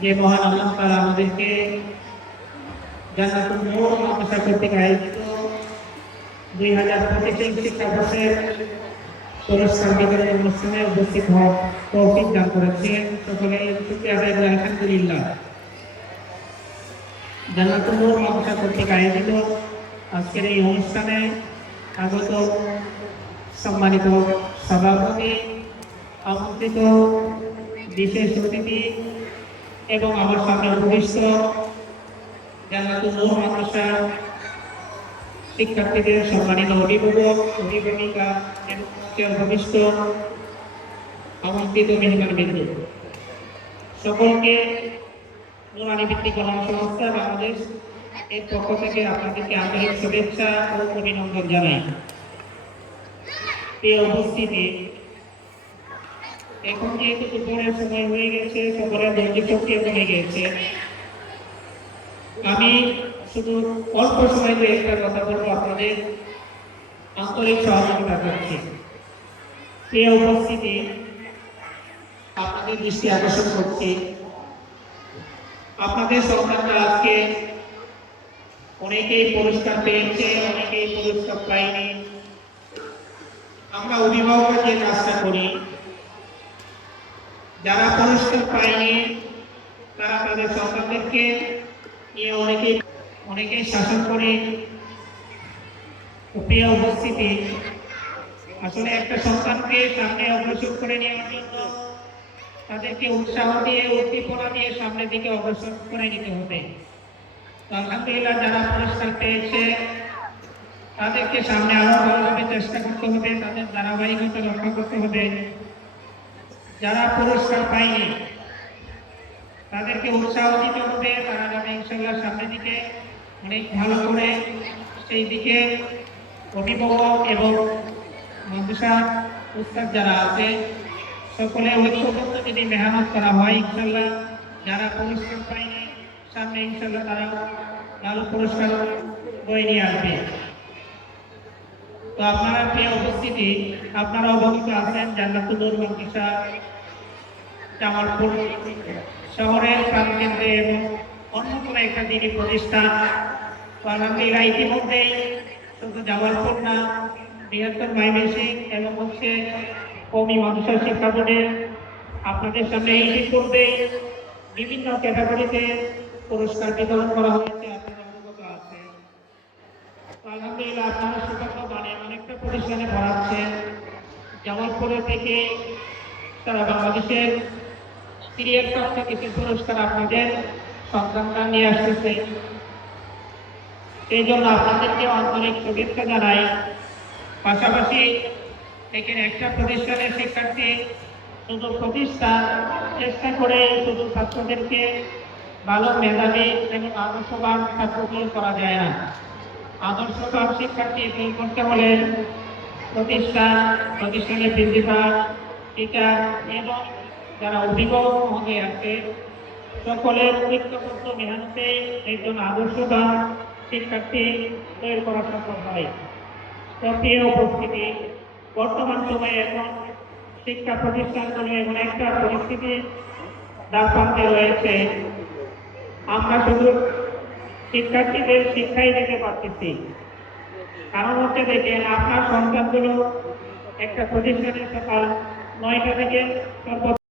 যে মহান আল্লাহ তাআলা আমাদেরকে জান্নাতুল নূর মাদ্রাসা কর্তৃক আয়োজিত 2025 শিক্ষাবর্ষের পুরস্কার বিতরণ অনুষ্ঠানে উপস্থিত হওয়ার তৌফিক দান করেছেন। সকলে শুকরিয়া আদায় করি আলহামদুলিল্লাহ। জান্নাতুল নূর মাদ্রাসা কর্তৃক আয়োজিত আজকের এই অনুষ্ঠানে আগত সম্মানিত সভাপতি, আমন্ত্রিত বিশেষ অতিথি এবং আমার সামনে উপবিষ্ট জান্নাতুল নূর মাদ্রাসার শিক্ষার্থীদের সম্মানিত অভিভাবক, অভিভাবিকা এবং উপবিষ্ট আমন্ত্রিত মেহমানবৃন্দ, সকলকে নুরানি ভিত্তিক গণসংস্থা বাংলাদেশ এর পক্ষ থেকে আপনাদেরকে আন্তরিক শুভেচ্ছা ও অভিনন্দন জানাই। এই উপস্থিতি, এখন যেহেতু দুপুরের সময় হয়ে গেছে, সকলের ধৈর্য শক্তি কমে গেছে, আমি শুধু অল্প সময় একটা কথা বলবো, আপনাদের আন্তরিক সহযোগিতা করছি। এই উপস্থিতি আপনাদের দৃষ্টি আকর্ষণ করছি, আপনাদের সন্তানরা আজকে অনেকেই পুরস্কার পেয়েছে, অনেকেই পুরস্কার পায়নি। আমরা অভিভাবকরা যে কাজটা করি, যারা পুরস্কার পায়নি তারা তাদের সন্তানদেরকে নিয়ে অনেকেই শাসন করে। প্রিয় উপস্থিতি, আসলে একটা সন্তানকে সামনে অগ্রসর করে নেওয়ার জন্য তাদেরকে উৎসাহ দিয়ে, উদ্দীপনা দিয়ে সামনের দিকে অগ্রসর করে নিতে হবে। আলহামদুলিল্লাহ, যারা পুরস্কার পেয়েছে তাদেরকে সামনে আরো ভালোভাবে চেষ্টা করতে হবে, তাদের ধারাবাহিকতা রক্ষা করতে হবে। যারা পুরস্কার পায়নি তাদেরকে উৎসাহ দিতে হবে, তারা যাতে ইনশাআল্লাহ সামনের দিকে অনেক ভালো করে সেই দিকে অভিভাবক এবং মাদ্রাসা উস্তাদ যারা আছে সকলে ঐক্যবদ্ধ যদি মেহনত করা হয়, ইনশাআল্লাহ যারা পুরস্কার পায়নি সামনে ইনশাআল্লাহ তারা ভালো পুরস্কার বয়ে নিয়ে আসবে। তো আপনারা প্রিয় উপস্থিতি, আপনারা অবগত আছেন জান্নাতুল নূর মাদ্রাসা জামালপুর শহরের প্রাণকেন্দ্রে এবং অন্যতম একটা দিনী প্রতিষ্ঠান। আলহামদুলিল্লাহ, ইতিমধ্যেই শুধু জামালপুর না, বৃহত্তর ময়মনসিংহ এবং কওমি মাদ্রাসা শিক্ষা বোর্ডের আপনাদের সামনে ইতিপূর্বে বিভিন্ন ক্যাটাগরিতে পুরস্কার বিতরণ করা হয়েছে, আপনারা অবগত আছেন। আলহামদুলিল্লাহ, আপনারা সুখবর অনেকটা প্রতিষ্ঠানে পড়াচ্ছেন। জামালপুরের থেকে সারা বাংলাদেশের সিরিয়াল কাপটা কিছু পুরস্কার আপনাদের সন্তানরা নিয়ে আসতেছে। এই জন্য আপনাদেরকে আন্তরিক শুভেচ্ছা জানাই। পাশাপাশি এখানে একটা প্রতিষ্ঠানের শিক্ষার্থী শুধু প্রতিষ্ঠান চেষ্টা করে শুধু ছাত্রদেরকে ভালো মেধাবী এবং আদর্শবান ছাত্র তৈরি করা যায় না। আদর্শবান শিক্ষার্থী তৈরি করতে হলে প্রতিষ্ঠানের প্রিন্সিপাল, টিচার এবং যারা অভিভাবক মহোদয় আছে সকলের ঐক্যবদ্ধ মেহনতে একজন আদর্শবান শিক্ষার্থী তৈরি করা সম্ভব হয়। প্রিয় উপস্থিতি, বর্তমান সময়ে এখন শিক্ষা প্রতিষ্ঠানগুলো এমন একটা পরিস্থিতি দ্বারপ্রান্তে রয়েছে, আমরা শুধু শিক্ষার্থীদের শিক্ষাই দিতে পারতেছি। কারণ হচ্ছে, দেখেন আপনার সন্তানগুলো একটা প্রতিষ্ঠানে সকাল 9টা থেকে